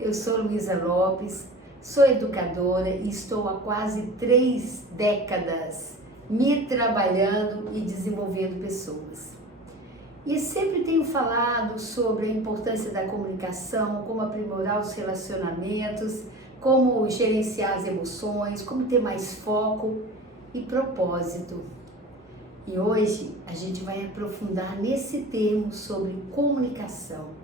Eu sou Luísa Lopes, sou educadora e estou há quase 3 décadas me trabalhando e desenvolvendo pessoas. E sempre tenho falado sobre a importância da comunicação, como aprimorar os relacionamentos, como gerenciar as emoções, como ter mais foco e propósito. E hoje a gente vai aprofundar nesse termo sobre comunicação.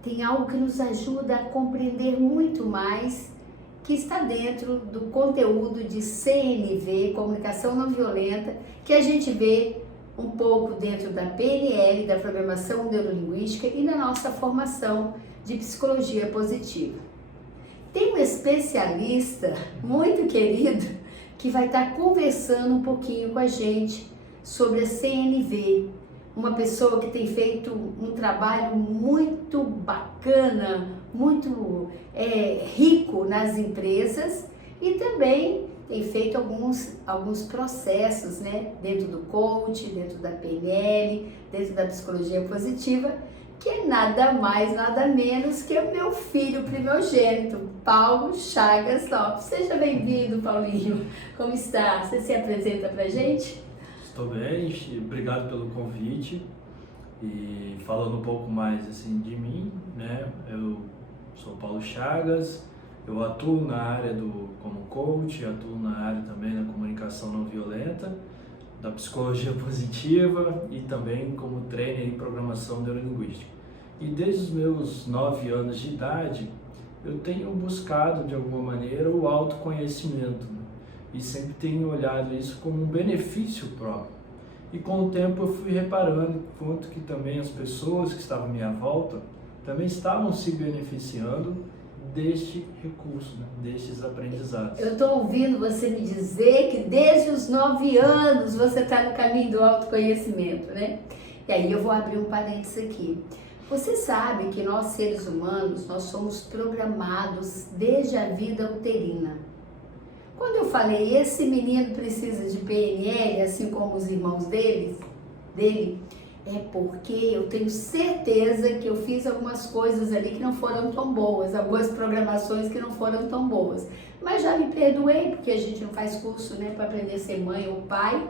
Tem algo que nos ajuda a compreender muito mais, que está dentro do conteúdo de CNV, Comunicação Não Violenta, que a gente vê um pouco dentro da PNL, da Programação Neurolinguística e na nossa formação de Psicologia Positiva. Tem um especialista muito querido que vai estar conversando um pouquinho com a gente sobre a CNV, uma pessoa que tem feito um trabalho muito bacana, muito rico nas empresas e também tem feito alguns processos, né, dentro do coach, dentro da PNL, dentro da psicologia positiva, que é nada mais, nada menos que o meu filho primogênito, Paulo Chagas Lopes. Seja bem-vindo, Paulinho. Como está? Você se apresenta pra gente? Estou bem, obrigado pelo convite. E falando um pouco mais assim de mim, né? Eu sou Paulo Chagas, eu atuo na área como coach, atuo na área também da comunicação não violenta, da psicologia positiva e também como trainer em programação neurolinguística. E desde os meus 9 anos de idade, eu tenho buscado de alguma maneira o autoconhecimento, né? E sempre tenho olhado isso como um benefício próprio. E com o tempo eu fui reparando quanto que também as pessoas que estavam à minha volta também estavam se beneficiando deste recurso, né? Destes aprendizados. Eu estou ouvindo você me dizer que desde os 9 anos você está no caminho do autoconhecimento, né? E aí eu vou abrir um parênteses aqui. Você sabe que nós seres humanos, nós somos programados desde a vida uterina. Quando eu falei, esse menino precisa de PNL, assim como os irmãos dele, é porque eu tenho certeza que eu fiz algumas coisas ali que não foram tão boas, algumas programações que não foram tão boas. Mas já me perdoei, porque a gente não faz curso, né, para aprender a ser mãe ou pai.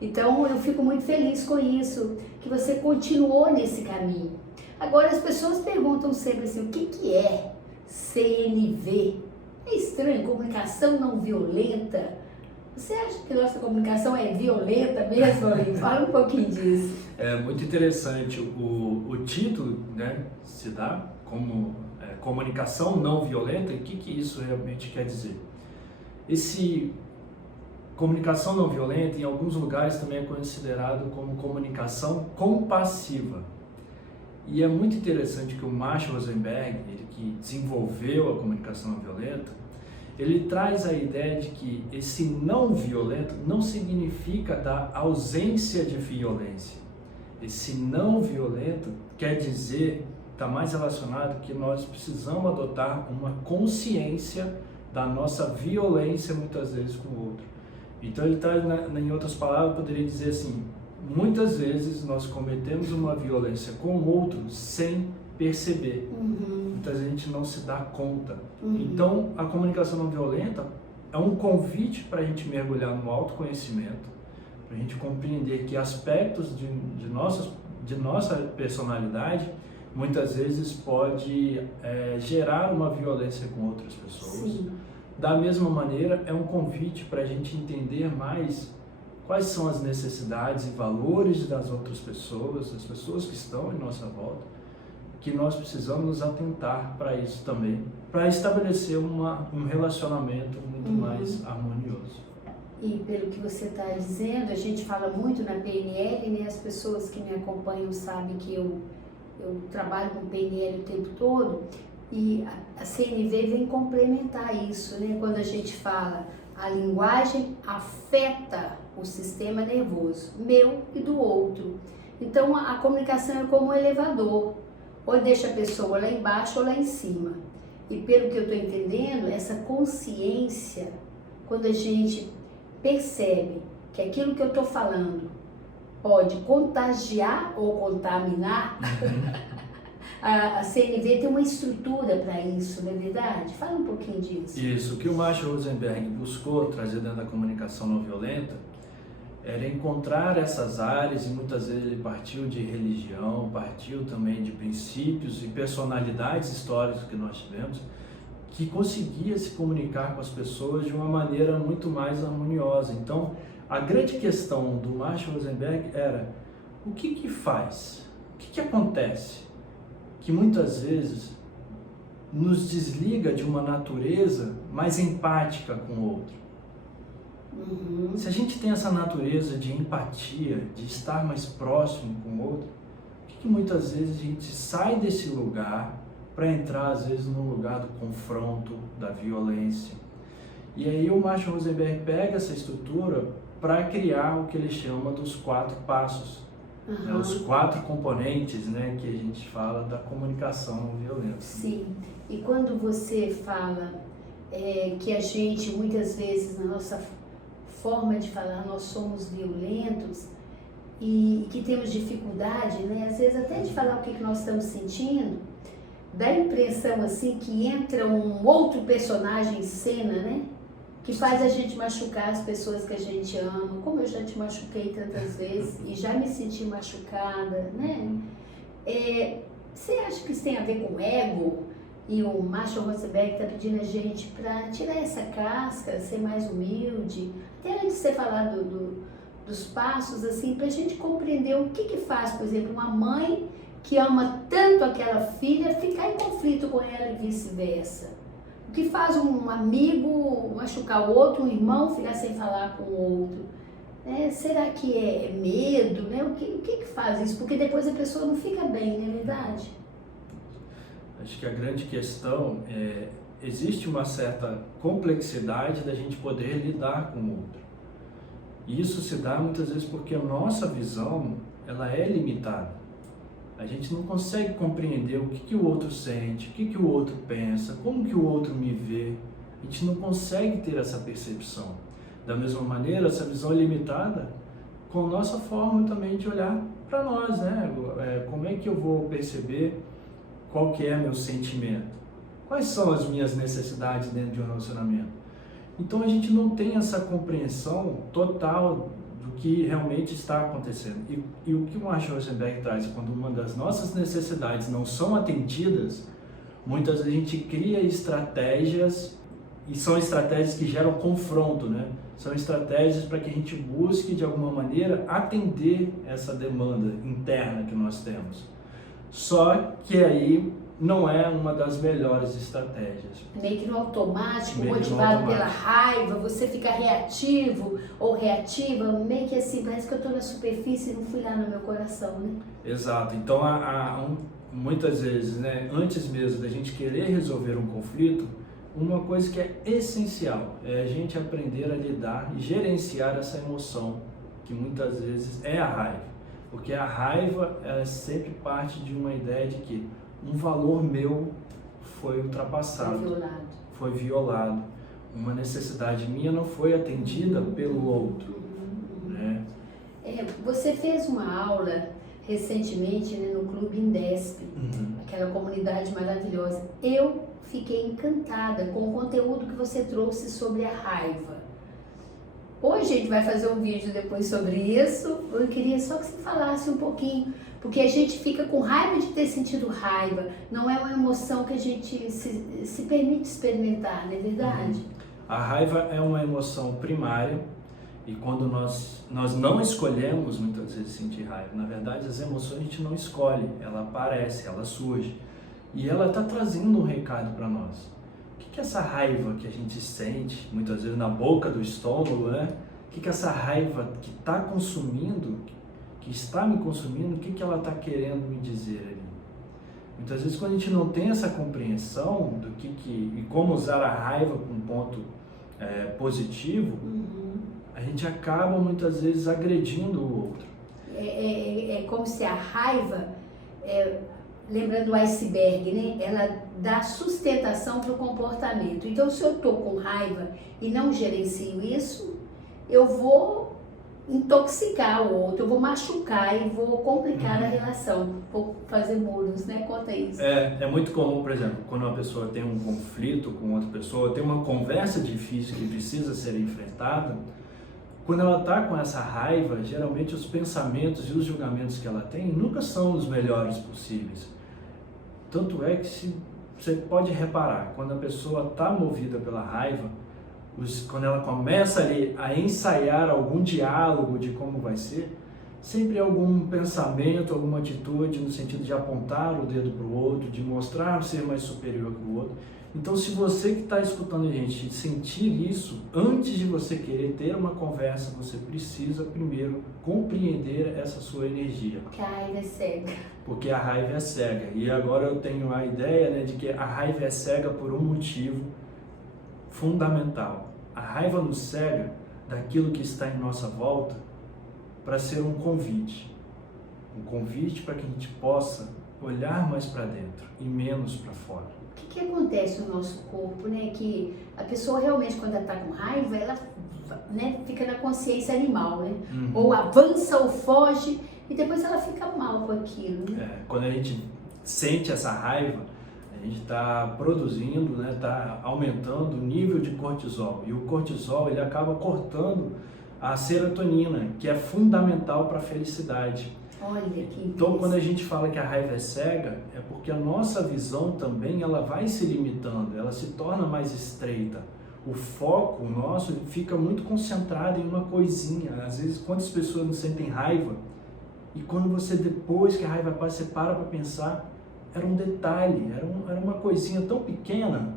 Então eu fico muito feliz com isso, que você continuou nesse caminho. Agora as pessoas perguntam sempre assim, o que é CNV? É estranho, comunicação não violenta. Você acha que nossa comunicação é violenta mesmo, Paulinho? Fala um pouquinho disso. É muito interessante o título, né, se dá como comunicação não violenta. E o que isso realmente quer dizer? Comunicação não violenta, em alguns lugares também é considerado como comunicação compassiva. E é muito interessante que o Marshall Rosenberg, ele que desenvolveu a comunicação não violenta, ele traz a ideia de que esse não violento não significa da ausência de violência. Esse não violento quer dizer, está mais relacionado que nós precisamos adotar uma consciência da nossa violência muitas vezes com o outro. Então ele traz, em outras palavras, poderia dizer assim, muitas vezes nós cometemos uma violência com o outro sem perceber. Muitas vezes a gente não se dá conta. Então a comunicação não violenta é um convite para a gente mergulhar no autoconhecimento, para a gente compreender que aspectos de nossa personalidade muitas vezes pode gerar uma violência com outras pessoas. Sim. Da mesma maneira, é um convite para a gente entender mais quais são as necessidades e valores das outras pessoas, das pessoas que estão em nossa volta, que nós precisamos nos atentar para isso também, para estabelecer um relacionamento muito mais harmonioso. E pelo que você está dizendo, a gente fala muito na PNL, né? As pessoas que me acompanham sabem que eu trabalho com PNL o tempo todo, e a CNV vem complementar isso, né? Quando a gente fala, a linguagem afeta o sistema nervoso, meu e do outro. Então a comunicação é como um elevador, ou deixa a pessoa lá embaixo ou lá em cima. E pelo que eu estou entendendo, essa consciência, quando a gente percebe que aquilo que eu estou falando pode contagiar ou contaminar, a CNV tem uma estrutura para isso, não é verdade? Fala um pouquinho disso. Isso, o que o Marshall Rosenberg buscou trazer dentro da comunicação não violenta era encontrar essas áreas, e muitas vezes ele partiu de religião, partiu também de princípios e personalidades históricas que nós tivemos, que conseguia se comunicar com as pessoas de uma maneira muito mais harmoniosa. Então, a grande questão do Marshall Rosenberg era: o que faz, o que acontece que muitas vezes nos desliga de uma natureza mais empática com o outro? Se a gente tem essa natureza de empatia, de estar mais próximo com o outro, por que muitas vezes a gente sai desse lugar para entrar, às vezes, no lugar do confronto, da violência? E aí o Marshall Rosenberg pega essa estrutura para criar o que ele chama dos 4 passos, né, os 4 componentes, né, que a gente fala da comunicação não violenta. Sim, e quando você fala que a gente, muitas vezes, na nossa forma de falar, nós somos violentos e que temos dificuldade, né, às vezes até de falar o que nós estamos sentindo, dá a impressão assim que entra um outro personagem em cena, né? Que faz a gente machucar as pessoas que a gente ama, como eu já te machuquei tantas vezes e já me senti machucada, né? Você acha que isso tem a ver com ego? E o Marshall Rosenberg está pedindo a gente para tirar essa casca, ser mais humilde, até antes de você falar dos passos, assim, para a gente compreender o que faz, por exemplo, uma mãe que ama tanto aquela filha ficar em conflito com ela e vice-versa. O que faz um amigo machucar o outro, um irmão ficar sem falar com o outro? Será que é medo? Né? O que faz isso? Porque depois a pessoa não fica bem, não é verdade? Acho que a grande questão é: existe uma certa complexidade da gente poder lidar com o outro. E isso se dá muitas vezes porque a nossa visão ela é limitada. A gente não consegue compreender o que o outro sente, o que o outro pensa, como que o outro me vê. A gente não consegue ter essa percepção. Da mesma maneira, essa visão é limitada com a nossa forma também de olhar para nós, né? Como é que eu vou perceber qual que é meu sentimento? Quais são as minhas necessidades dentro de um relacionamento? Então a gente não tem essa compreensão total do que realmente está acontecendo. E o que o Marshall Rosenberg traz é quando uma das nossas necessidades não são atendidas, muitas vezes a gente cria estratégias, e são estratégias que geram confronto, né? São estratégias para que a gente busque, de alguma maneira, atender essa demanda interna que nós temos. Só que aí não é uma das melhores estratégias. Meio que no automático, motivado pela raiva, você fica reativo ou reativa, meio que assim, parece que eu estou na superfície e não fui lá no meu coração, né? Exato. Então, muitas vezes, né, antes mesmo da gente querer resolver um conflito, uma coisa que é essencial é a gente aprender a lidar e gerenciar essa emoção, que muitas vezes é a raiva. Porque a raiva ela sempre parte de uma ideia de que um valor meu foi ultrapassado, foi violado, uma necessidade minha não foi atendida pelo outro. Né? Você fez uma aula recentemente, né, no Clube Indesp, aquela comunidade maravilhosa. Eu fiquei encantada com o conteúdo que você trouxe sobre a raiva. Hoje a gente vai fazer um vídeo depois sobre isso. Eu queria só que você falasse um pouquinho, porque a gente fica com raiva de ter sentido raiva. Não é uma emoção que a gente se permite experimentar, não é verdade? A raiva é uma emoção primária e quando nós não escolhemos muitas vezes sentir raiva, na verdade as emoções a gente não escolhe, ela aparece, ela surge e ela está trazendo um recado para nós. O que é essa raiva que a gente sente, muitas vezes na boca do estômago, né? O que é essa raiva que está consumindo, que está me consumindo, o que ela está querendo me dizer ali? Muitas vezes quando a gente não tem essa compreensão do e como usar a raiva com um ponto positivo, a gente acaba muitas vezes agredindo o outro. É como se a raiva, lembrando o iceberg, né? Ela dá sustentação para o comportamento. Então, se eu estou com raiva e não gerencio isso, eu vou intoxicar o outro, eu vou machucar e vou complicar a relação, vou fazer muros, né? Conta isso. É muito comum, por exemplo, quando uma pessoa tem um conflito com outra pessoa, tem uma conversa difícil que precisa ser enfrentada, quando ela está com essa raiva, geralmente os pensamentos e os julgamentos que ela tem nunca são os melhores possíveis. Tanto é que você pode reparar, quando a pessoa está movida pela raiva, quando ela começa ali a ensaiar algum diálogo de como vai ser, sempre algum pensamento, alguma atitude no sentido de apontar o dedo para o outro, de mostrar ser mais superior que o outro. Então, se você que está escutando a gente sentir isso, antes de você querer ter uma conversa, você precisa primeiro compreender essa sua energia. Porque a raiva é cega. Porque a raiva é cega. E agora eu tenho a ideia, né, de que a raiva é cega por um motivo fundamental. A raiva nos cega daquilo que está em nossa volta para ser um convite. Um convite para que a gente possa olhar mais para dentro e menos para fora. O que acontece no nosso corpo, né? Que a pessoa realmente, quando ela está com raiva, ela, né, fica na consciência animal, né? Ou avança ou foge e depois ela fica mal com aquilo, né? Quando a gente sente essa raiva, a gente está produzindo, né, está aumentando o nível de cortisol. E o cortisol, ele acaba cortando a serotonina, que é fundamental para a felicidade. Olha que Então, quando a gente fala que a raiva é cega, é porque a nossa visão também ela vai se limitando, ela se torna mais estreita. O foco nosso fica muito concentrado em uma coisinha. Às vezes, quantas pessoas não sentem raiva? E quando você, depois que a raiva passa, você para pensar, era um detalhe, era uma coisinha tão pequena.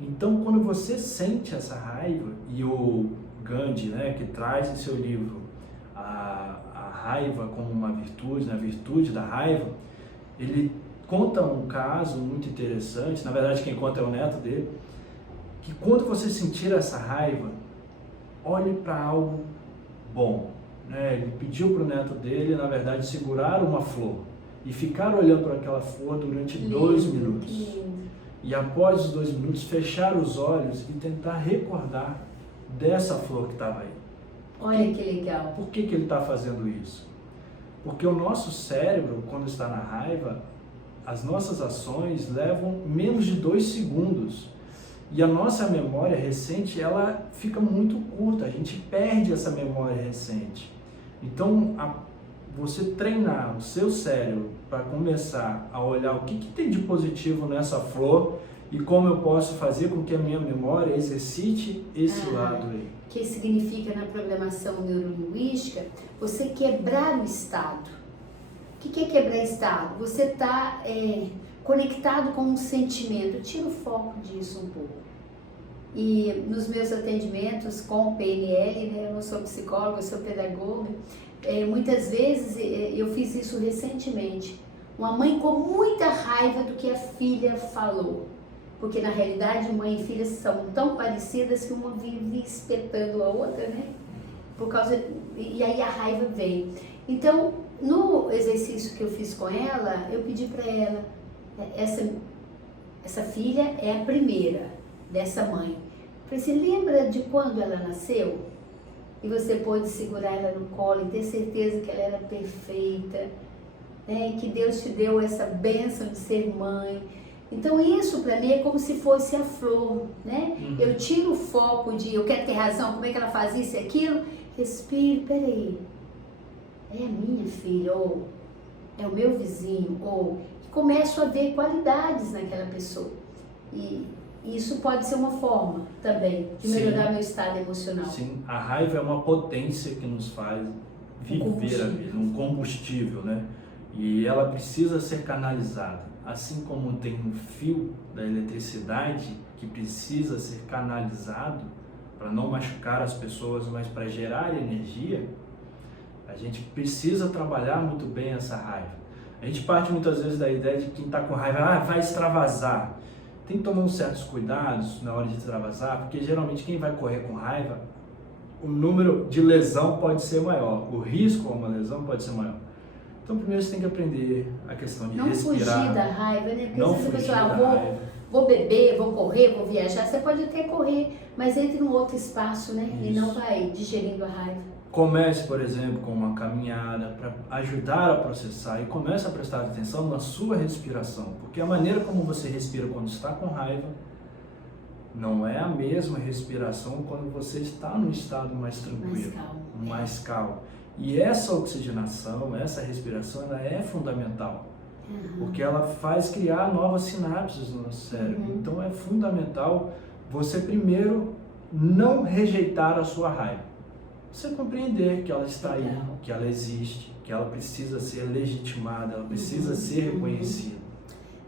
Então, quando você sente essa raiva, e o Gandhi, né, que traz em seu livro a raiva como uma virtude, né, a virtude da raiva, ele conta um caso muito interessante, na verdade quem conta é o neto dele, que quando você sentir essa raiva, olhe para algo bom. Né? Ele pediu para o neto dele, na verdade, segurar uma flor e ficar olhando para aquela flor durante 2 minutos. E após os 2 minutos, fechar os olhos e tentar recordar dessa flor que estava aí. Olha que legal. Por que ele está fazendo isso? Porque o nosso cérebro, quando está na raiva, as nossas ações levam menos de 2 segundos. E a nossa memória recente, ela fica muito curta, a gente perde essa memória recente. Então, você treinar o seu cérebro para começar a olhar o que tem de positivo nessa flor e como eu posso fazer com que a minha memória exercite esse lado aí. Que significa na programação neurolinguística você quebrar o estado. O que é quebrar estado? Você está conectado com um sentimento. Tira o foco disso um pouco. E nos meus atendimentos com o PNL, né, eu não sou psicóloga, eu sou pedagoga, muitas vezes eu fiz isso recentemente. Uma mãe com muita raiva do que a filha falou. Porque na realidade mãe e filha são tão parecidas que uma vive espetando a outra, né? E aí a raiva vem. Então, no exercício que eu fiz com ela, eu pedi para ela, essa filha é a primeira dessa mãe. Falei assim, lembra de quando ela nasceu? E você pôde segurar ela no colo e ter certeza que ela era perfeita, né? Que Deus te deu essa bênção de ser mãe. Então isso para mim é como se fosse a flor, né? Eu tiro o foco de eu quero ter razão, como é que ela faz isso e aquilo, respiro, peraí, é a minha filha, ou é o meu vizinho, ou começo a ver qualidades naquela pessoa. E isso pode ser uma forma também de melhorar meu estado emocional. Sim, a raiva é uma potência que nos faz viver a vida, um combustível, né? E ela precisa ser canalizada. Assim como tem um fio da eletricidade que precisa ser canalizado para não machucar as pessoas, mas para gerar energia, a gente precisa trabalhar muito bem essa raiva. A gente parte muitas vezes da ideia de quem está com raiva, vai extravasar. Tem que tomar uns certos cuidados na hora de extravasar, porque geralmente quem vai correr com raiva, o número de lesão pode ser maior, o risco a uma lesão pode ser maior. Então, primeiro você tem que aprender a questão de respirar. Não fugir da raiva, né? Porque não se fugir a pessoa, da raiva. Vou beber, vou correr, vou viajar, você pode até correr, mas entre num outro espaço, né? Isso. E não vai digerindo a raiva. Comece, por exemplo, com uma caminhada para ajudar a processar e comece a prestar atenção na sua respiração, porque a maneira como você respira quando está com raiva não é a mesma respiração quando você está num estado mais tranquilo, mais calmo. E essa oxigenação, essa respiração, ela é fundamental, porque ela faz criar novas sinapses no nosso cérebro. Então é fundamental você primeiro não rejeitar a sua raiva. Você compreender que ela está aí, que ela existe, que ela precisa ser legitimada, ela precisa ser reconhecida.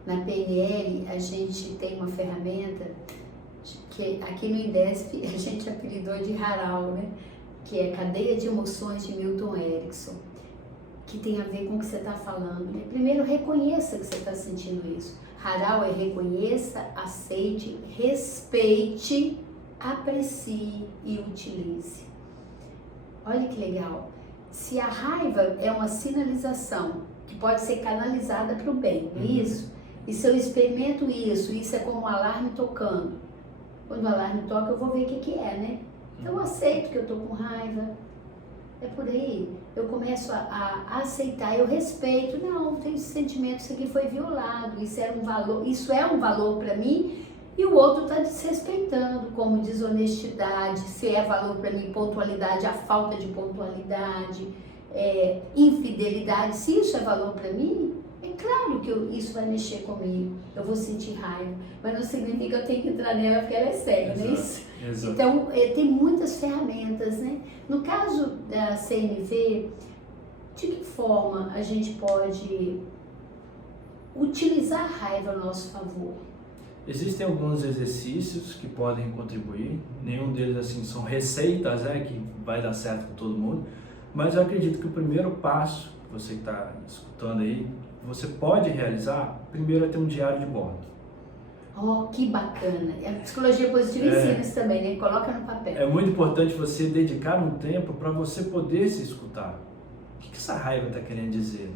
Na PNL, a gente tem uma ferramenta que aqui no INDESP a gente apelidou de RARAL, né? Que é Cadeia de Emoções de Milton Erickson, que tem a ver com o que você está falando. Né? Primeiro, reconheça que você está sentindo isso. RARAL é reconheça, aceite, respeite, aprecie e utilize. Olha que legal. Se a raiva é uma sinalização que pode ser canalizada para o bem, não é isso? E se eu experimento isso é como um alarme tocando. Quando o alarme toca, eu vou ver o que é, né? Então eu aceito que eu estou com raiva. É por aí. Eu começo a aceitar, eu respeito. Não, tem esse sentimento, isso aqui foi violado, isso é um valor para mim. E o outro está desrespeitando, como desonestidade, se é valor para mim, pontualidade, a falta de pontualidade, infidelidade, se isso é valor para mim, é claro que isso vai mexer comigo, eu vou sentir raiva, mas não significa que eu tenho que entrar nela porque ela é cega, não é isso? Exato. Então, tem muitas ferramentas, né? No caso da CNV, de que forma a gente pode utilizar a raiva a nosso favor? Existem alguns exercícios que podem contribuir, nenhum deles assim são receitas, que vai dar certo com todo mundo, mas eu acredito que o primeiro passo que você está escutando aí, você pode realizar, primeiro é ter um diário de bordo. Oh, que bacana! A psicologia positiva ensina isso também, né? Coloca no papel. É muito importante você dedicar um tempo para você poder se escutar. O que essa raiva está querendo dizer?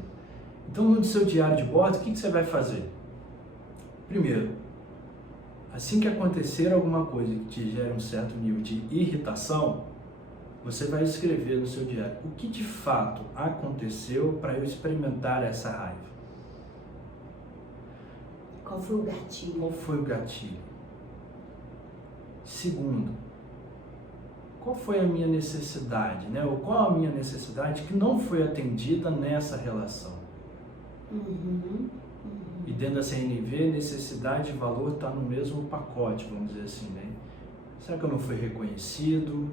Então, no seu diário de bordo, o que você vai fazer? Primeiro, assim que acontecer alguma coisa que te gere um certo nível de irritação, você vai escrever no seu diário o que de fato aconteceu para eu experimentar essa raiva. Qual foi o gatilho? Qual foi o gatilho? Segundo, qual foi a minha necessidade, né? Ou qual a minha necessidade que não foi atendida nessa relação? E dentro da CNV, necessidade e valor está no mesmo pacote, vamos dizer assim, né? Será que eu não fui reconhecido?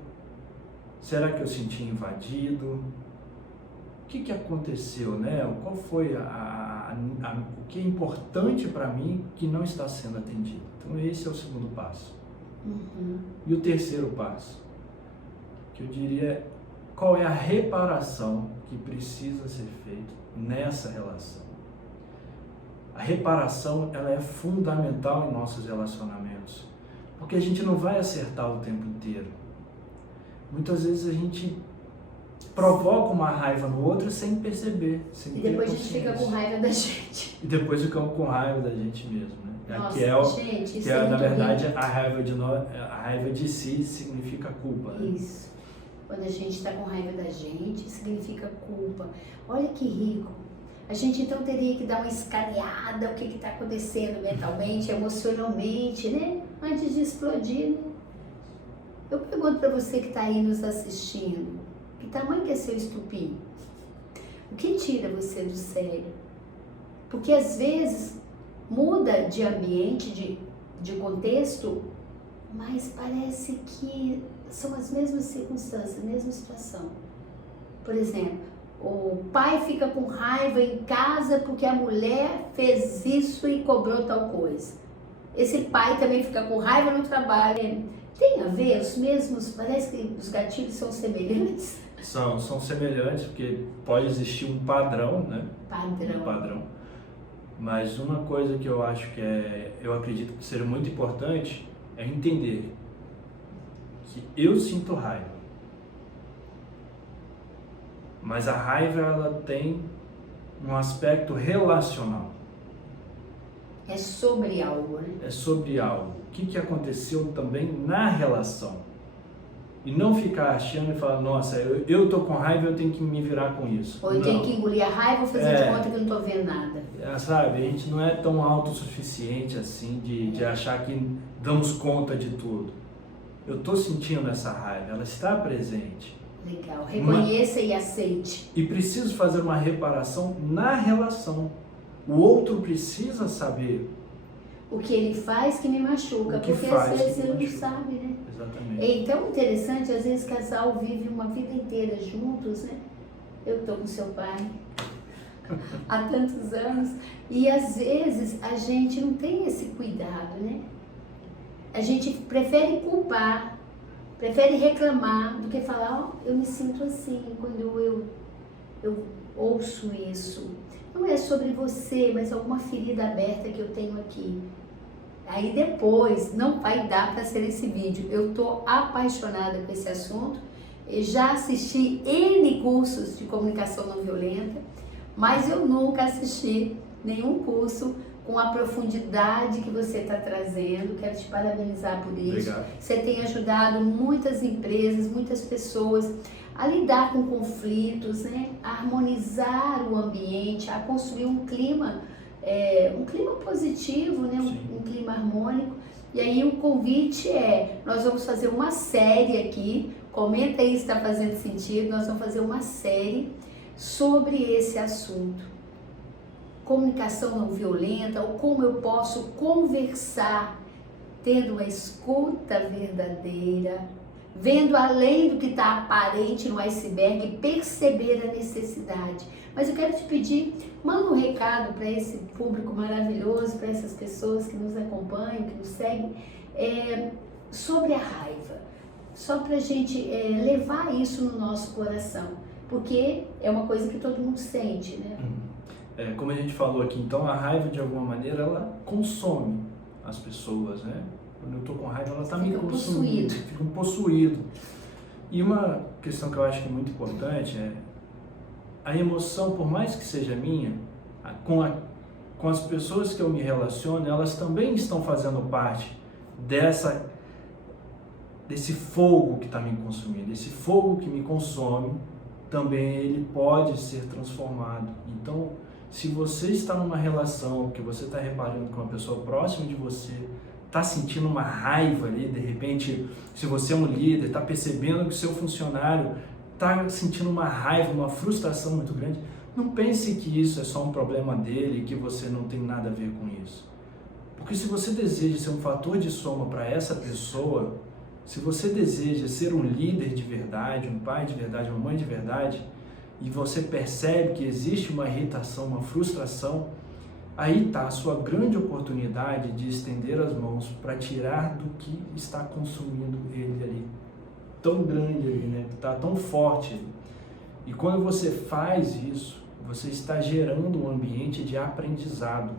Será que eu senti invadido? O que aconteceu, né? Qual foi o que é importante para mim que não está sendo atendido? Então esse é o segundo passo. E o terceiro passo, que eu diria, qual é a reparação que precisa ser feita nessa relação? A reparação, ela é fundamental em nossos relacionamentos, porque a gente não vai acertar o tempo inteiro. Muitas vezes a gente provoca uma raiva no outro sem perceber, sem ter depois a gente consciência. fica com raiva da gente. E depois ficamos com raiva da gente mesmo, né? Nossa, gente, isso na verdade, horrível. a raiva de si significa culpa. Né? Isso. Quando a gente está com raiva da gente, significa culpa. Olha que rico. A gente então teria que dar uma escaneada, o que está acontecendo mentalmente, emocionalmente, né? Antes de explodir, né? Eu pergunto para você que está aí nos assistindo, que tamanho que é seu estupim? O que tira você do sério? Porque às vezes muda de ambiente, de contexto, mas parece que são as mesmas circunstâncias, a mesma situação. Por exemplo, o pai fica com raiva em casa porque a mulher fez isso e cobrou tal coisa. Esse pai também fica com raiva no trabalho. Tem a ver, os mesmos, parece que os gatilhos são semelhantes. São semelhantes, porque pode existir um padrão, né? Um padrão. Mas uma coisa que eu acho eu acredito que seria muito importante é entender que eu sinto raiva. Mas a raiva, ela tem um aspecto relacional. É sobre algo, né? É sobre algo. O que aconteceu também na relação. E não ficar achando e falar, nossa, eu tô com raiva, eu tenho que me virar com isso. Ou eu tenho que engolir a raiva ou fazer de conta que eu não tô vendo nada. Sabe, a gente não é tão autossuficiente assim de achar que damos conta de tudo. Eu tô sentindo essa raiva, ela está presente. Legal, reconheça e aceite. E preciso fazer uma reparação na relação. O outro precisa saber o que ele faz que me machuca, porque às vezes ele não sabe, né? Exatamente. É tão interessante, às vezes casal vive uma vida inteira juntos, né? Eu tô com seu pai há tantos anos e às vezes a gente não tem esse cuidado, né? A gente prefere culpar, prefere reclamar do que falar, eu me sinto assim quando eu ouço isso. Não é sobre você, mas alguma ferida aberta que eu tenho aqui. Aí depois, não vai dar para ser esse vídeo. Eu tô apaixonada com esse assunto. Eu já assisti N cursos de comunicação não violenta, mas eu nunca assisti nenhum curso com a profundidade que você está trazendo. Quero te parabenizar por isso. Obrigado. Você tem ajudado muitas empresas, muitas pessoas a lidar com conflitos, né? A harmonizar o ambiente, a construir um clima positivo, né? Um clima harmônico. E aí o convite nós vamos fazer uma série aqui, comenta aí se está fazendo sentido, nós vamos fazer uma série sobre esse assunto. Comunicação não violenta, ou como eu posso conversar tendo uma escuta verdadeira, vendo além do que está aparente no iceberg e perceber a necessidade. Mas eu quero te pedir, manda um recado para esse público maravilhoso, para essas pessoas que nos acompanham, que nos seguem, sobre a raiva. Só para a gente levar isso no nosso coração, porque é uma coisa que todo mundo sente, né? Como a gente falou aqui, então a raiva de alguma maneira ela consome as pessoas, né? Quando eu tô com raiva, ela tá me consumindo, fica possuído. E uma questão que eu acho que é muito importante é a emoção, por mais que seja minha, com as pessoas que eu me relaciono, elas também estão fazendo parte desse fogo que está me consumindo. Esse fogo que me consome, também ele pode ser transformado. Então, se você está numa relação que você está reparando com uma pessoa próxima de você, está sentindo uma raiva ali, de repente, se você é um líder, está percebendo que o seu funcionário está sentindo uma raiva, uma frustração muito grande, não pense que isso é só um problema dele e que você não tem nada a ver com isso. Porque se você deseja ser um fator de soma para essa pessoa, se você deseja ser um líder de verdade, um pai de verdade, uma mãe de verdade, e você percebe que existe uma irritação, uma frustração, aí está a sua grande oportunidade de estender as mãos para tirar do que está consumindo ele ali, tão grande ali, né? Está tão forte. E quando você faz isso, você está gerando um ambiente de aprendizado.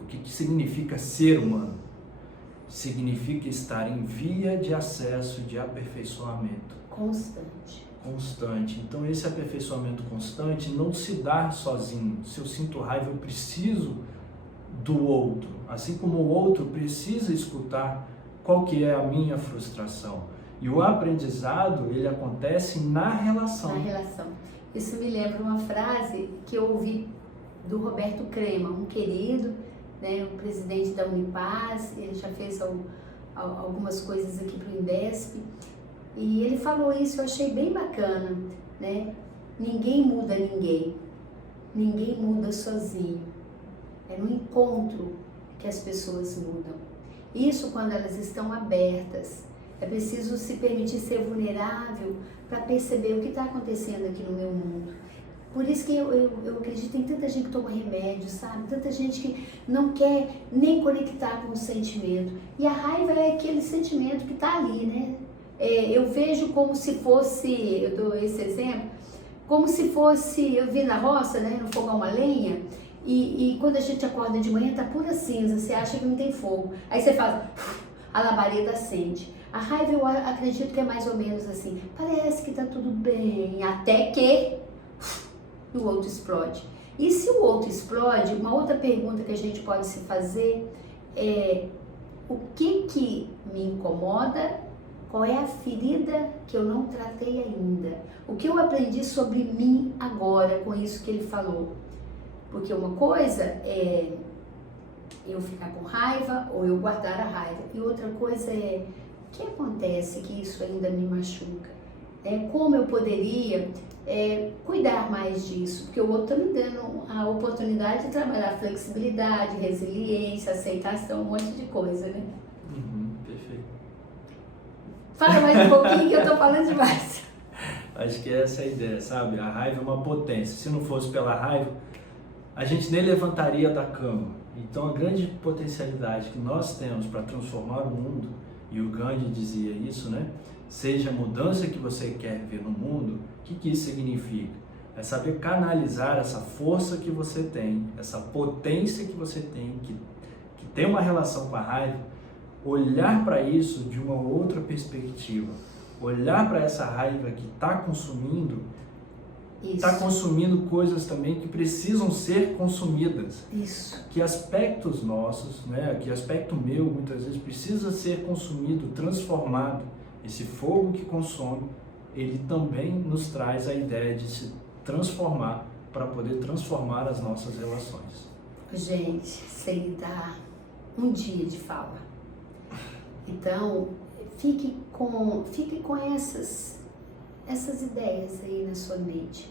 O que significa ser humano? Significa estar em via de acesso, de aperfeiçoamento. Constante. Então esse aperfeiçoamento constante não se dá sozinho. Se eu sinto raiva, eu preciso do outro. Assim como o outro precisa escutar qual que é a minha frustração. E o aprendizado, ele acontece na relação. Isso me lembra uma frase que eu ouvi do Roberto Crema, um querido, né, o presidente da Unipaz. Ele já fez algumas coisas aqui para o Indesp. E ele falou isso, eu achei bem bacana, né? Ninguém muda ninguém. Ninguém muda sozinho. É no encontro que as pessoas mudam. Isso quando elas estão abertas. É preciso se permitir ser vulnerável para perceber o que está acontecendo aqui no meu mundo. Por isso que eu acredito em tanta gente que toma remédio, sabe? Tanta gente que não quer nem conectar com o sentimento. E a raiva é aquele sentimento que está ali, né? Eu vejo como se fosse, eu dou esse exemplo, como se fosse, eu vi na roça, né, no fogão a lenha, e quando a gente acorda de manhã tá pura cinza, você acha que não tem fogo. Aí você faz, a labareda acende. A raiva eu acredito que é mais ou menos assim, parece que tá tudo bem, até que o outro explode. E se o outro explode, uma outra pergunta que a gente pode se fazer é: o que me incomoda Qual é a ferida que eu não tratei ainda? O que eu aprendi sobre mim agora com isso que ele falou? Porque uma coisa é eu ficar com raiva ou eu guardar a raiva. E outra coisa é o que acontece que isso ainda me machuca? Como eu poderia cuidar mais disso? Porque o outro está me dando a oportunidade de trabalhar flexibilidade, resiliência, aceitação, um monte de coisa, né? Perfeito. Fala mais um pouquinho que eu tô falando demais. Acho que essa é a ideia, sabe? A raiva é uma potência. Se não fosse pela raiva, a gente nem levantaria da cama. Então a grande potencialidade que nós temos para transformar o mundo, e o Gandhi dizia isso, né? Seja a mudança que você quer ver no mundo, o que isso significa? É saber canalizar essa força que você tem, essa potência que você tem, que tem uma relação com a raiva, olhar para isso de uma outra perspectiva, olhar para essa raiva que está consumindo coisas também que precisam ser consumidas. Isso. Que aspectos nossos, né, que aspecto meu muitas vezes precisa ser consumido, transformado. Esse fogo que consome, ele também nos traz a ideia de se transformar para poder transformar as nossas relações. Gente, sei dar um dia de fala. Então, fique com essas ideias aí na sua mente.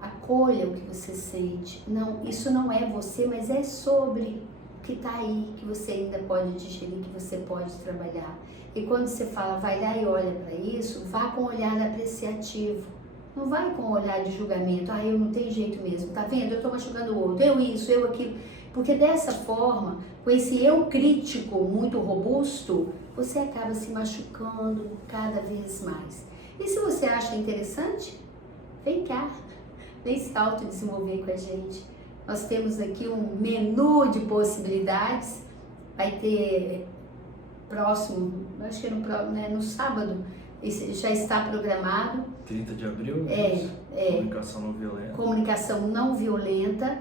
Acolha o que você sente. Não, isso não é você, mas é sobre o que está aí, que você ainda pode digerir, que você pode trabalhar. E quando você fala, vai lá e olha para isso, vá com um olhar apreciativo. Não vai com um olhar de julgamento. Eu não tenho jeito mesmo. Tá vendo? Eu estou machucando o outro. Eu isso, eu aquilo. Porque dessa forma, com esse eu crítico muito robusto, você acaba se machucando cada vez mais. E se você acha interessante, vem cá, vem se autodesenvolver com a gente. Nós temos aqui um menu de possibilidades, vai ter próximo, acho que no sábado, já está programado. 30 de abril, Comunicação não violenta. Comunicação não violenta,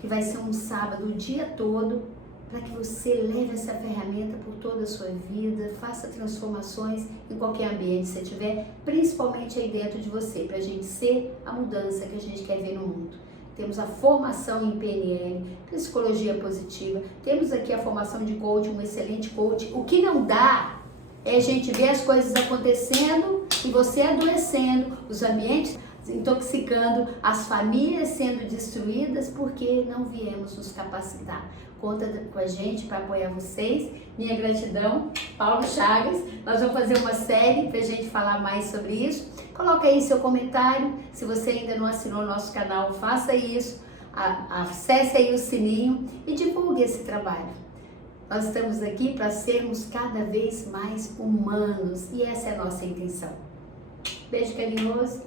que vai ser um sábado o dia todo, para que você leve essa ferramenta por toda a sua vida, faça transformações em qualquer ambiente que você tiver, principalmente aí dentro de você, para a gente ser a mudança que a gente quer ver no mundo. Temos a formação em PNL, psicologia positiva, temos aqui a formação de coach, um excelente coach. O que não dá é a gente ver as coisas acontecendo e você adoecendo, os ambientes intoxicando, as famílias sendo destruídas porque não viemos nos capacitar. Conta com a gente para apoiar vocês. Minha gratidão, Paulo Chagas. Nós vamos fazer uma série para a gente falar mais sobre isso. Coloca aí seu comentário. Se você ainda não assinou o nosso canal, faça isso. Acesse aí o sininho e divulgue esse trabalho. Nós estamos aqui para sermos cada vez mais humanos e essa é a nossa intenção. Beijo carinhoso.